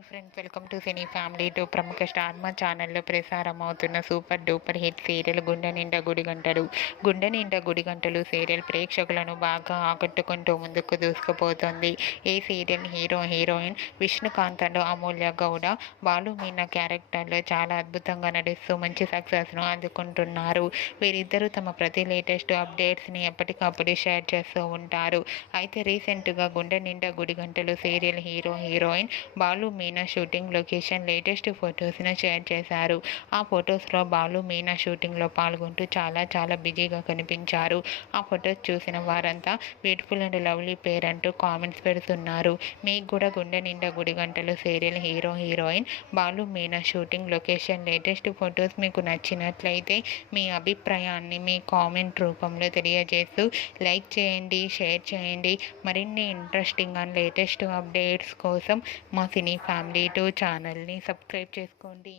Hi friends, welcome to cine family two. ప్రముఖ star మా ఛానల్లో ప్రసారం అవుతున్న సూపర్ డూపర్ హిట్ సీరియల్ గుండె నిండా గుడిగంటలు. గుండె నిండా గుడిగంటలు సీరియల్ ప్రేక్షకులను బాగా ఆకట్టుకుంటూ ముందుకు దూసుకుపోతుంది. ఈ సీరియల్ హీరోయిన్ విష్ణుకాంత్ అండ్ అమూల్య గౌడ, బాలు మీనా క్యారెక్టర్లో చాలా అద్భుతంగా నటిస్తూ మంచి సక్సెస్ను అందుకుంటున్నారు. వీరిద్దరూ తమ ప్రతి లేటెస్ట్ అప్డేట్స్ని ఎప్పటికప్పుడు షేర్ చేస్తూ ఉంటారు. అయితే రీసెంట్గా Gunde Ninda Gudigantalu serial heroine Balu Meena shooting location latest ఫొటోస్ను షేర్ చేశారు. ఆ ఫొటోస్లో బాలు మీనా షూటింగ్లో పాల్గొంటూ చాలా బిజీగా కనిపించారు. ఆ ఫొటోస్ చూసిన వారంతా బ్యూటిఫుల్ అండ్ లవ్లీ పేర్ అంటూ కామెంట్స్ పెడుతున్నారు. మీకు కూడా Gunde Ninda Gudigantalu serial heroine Balu Meena shooting location latest photos మీకు నచ్చినట్లయితే మీ అభిప్రాయాన్ని మీ కామెంట్ రూపంలో తెలియజేస్తూ లైక్ చేయండి, షేర్ చేయండి. మరిన్ని ఇంట్రెస్టింగ్ అండ్ లేటెస్ట్ అప్డేట్స్ కోసం మా సినీ ఫ్యామిలీ టూ ఛానల్ని సబ్స్క్రైబ్ చేసుకోండి.